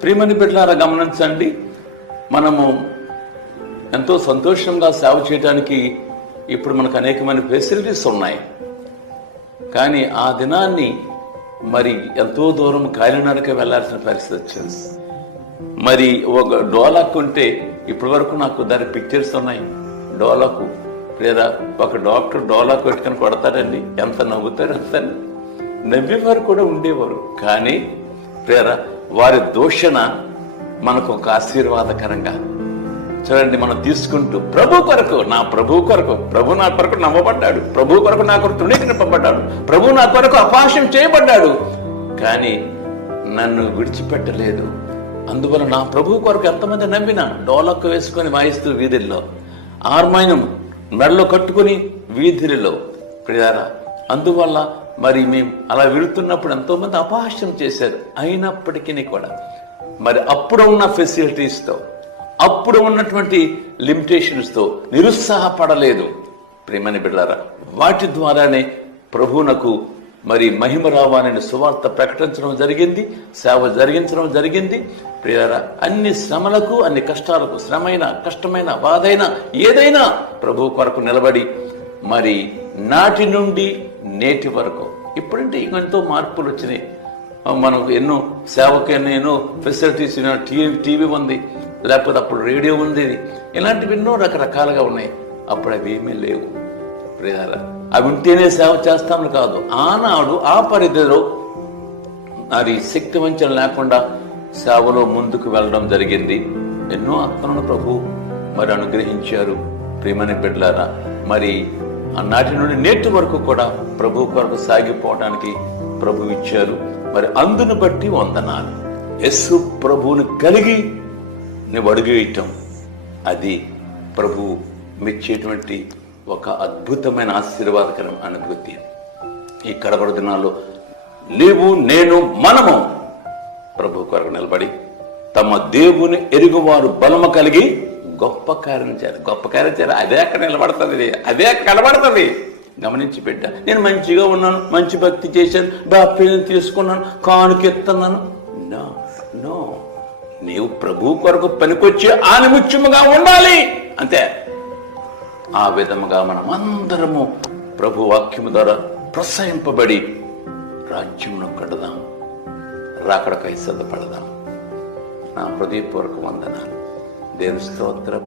ప్రియమని బిడ్డలారా గమనించండి, మనము ఎంతో సంతోషంగా సేవ చేయడానికి ఇప్పుడు మనకు అనేకమైన ఫెసిలిటీస్ ఉన్నాయి. కానీ ఆ దినాన్ని మరి ఎంతో దూరం కాలినడక వెళ్లాల్సిన పరిస్థితి వచ్చింది. మరి ఒక డోలాకు ఉంటే ఇప్పటి వరకు నాకు దాని పిక్చర్స్ ఉన్నాయి. డోలాకు లేదా ఒక డాక్టర్ డోలాకు పెట్టుకుని కొడతాడండి, ఎంత నవ్వుతారు, అంత నవ్వేవారు కూడా ఉండేవారు. కానీ ప్రేరా వారి దూషణ మనకు ఒక ఆశీర్వాదకరంగా చూడండి. మనం తీసుకుంటూ ప్రభు కొరకు, నా ప్రభు కొరకు, ప్రభు నా కొరకు నమ్మబడ్డాడు, ప్రభు కొరకు నా కొరకు తృణీకరింపబడ్డాడు, ప్రభు నా కొరకు అపహాస్యం చేయబడ్డాడు, కానీ నన్ను విడిచిపెట్టలేదు. అందువల్ల నా ప్రభు కొరకు ఎంతమంది నమ్మినా డోలకు వేసుకొని వాయిస్తూ వీధుల్లో, ఆర్మాయినం మెడలో కట్టుకుని వీధులలో ప్రియారా. అందువల్ల మరి మేము అలా వెళుతున్నప్పుడు ఎంతో మంది అపహాస్యం చేశారు. అయినప్పటికీ కూడా మరి అప్పుడు ఉన్న ఫెసిలిటీస్తో, అప్పుడు ఉన్నటువంటి లిమిటేషన్స్తో నిరుత్సాహపడలేదు. ప్రియమని బిడ్డలారా, వాటి ద్వారానే ప్రభువునకు మరి మహిమ రావాలని సువార్త ప్రకటించడం జరిగింది, సేవ జరిగించడం జరిగింది. ప్రియారా, అన్ని శ్రమలకు, అన్ని కష్టాలకు, శ్రమైన, కష్టమైన, బాధైనా, ఏదైనా ప్రభు కొరకు నిలబడి మరి నాటి నుండి నేటి వరకు ఇప్పుడంటే ఎంతో మార్పులు వచ్చినాయి. మనకు ఎన్నో సేవకు ఎన్నో ఫెసిలిటీస్, టీవీ ఉంది, లేకపోతే అప్పుడు రేడియో ఉంది, ఇలాంటివి ఎన్నో రకరకాలుగా ఉన్నాయి. అప్పుడు అవి ఏమీ లేవు. ప్రియారా, అవి ఉంటేనే సేవ చేస్తామని కాదు, ఆనాడు ఆ పరిధిలో అది శక్తి వంచన లేకుండా సేవలో ముందుకు వెళ్ళడం జరిగింది. ఎన్నో ఆత్మలను ప్రభు మరి అనుగ్రహించారు. ప్రియమని బిడ్డలారా, మరి నాటి నుండి నేటి వరకు కూడా ప్రభు కొరకు సాగిపోవడానికి ప్రభు ఇచ్చారు. మరి అందును బట్టి వందనాలు. యేసు ప్రభువుని కలిగి నువ్వు అడుగువేయటం, అది ప్రభు మెచ్చేటువంటి ఒక అద్భుతమైన ఆశీర్వాదకరం అనుభూతి. ఈ కడపడి దినాల్లో నీవు, నేను, మనము ప్రభు కొరకు నిలబడి తమ దేవుని ఎరుగువారు బలము కలిగి గొప్ప కార్యం చేయాలి. గొప్ప కార్యం చేయాలి. అదే అక్కడ నిలబడుతుంది, అదే కనబడుతుంది. గమనించి బిడ్డ, నేను మంచిగా ఉన్నాను, మంచి భక్తి చేశాను, బాప్తిజం తీసుకున్నాను, కానుకెత్తున్నాను. నో నో, నీవు ప్రభు కొరకు పనికొచ్చి ఆనిముత్యముగా ఉండాలి, అంతే. ఆ విధముగా మనం అందరము ప్రభు వాక్యము ద్వారా ప్రోత్సహింపబడి రాజ్యమును కడదాం, రాకడకై సిద్ధపడదాం. నా హృదయపూర్వక వందనాలు. దేవుని స్తోత్రం.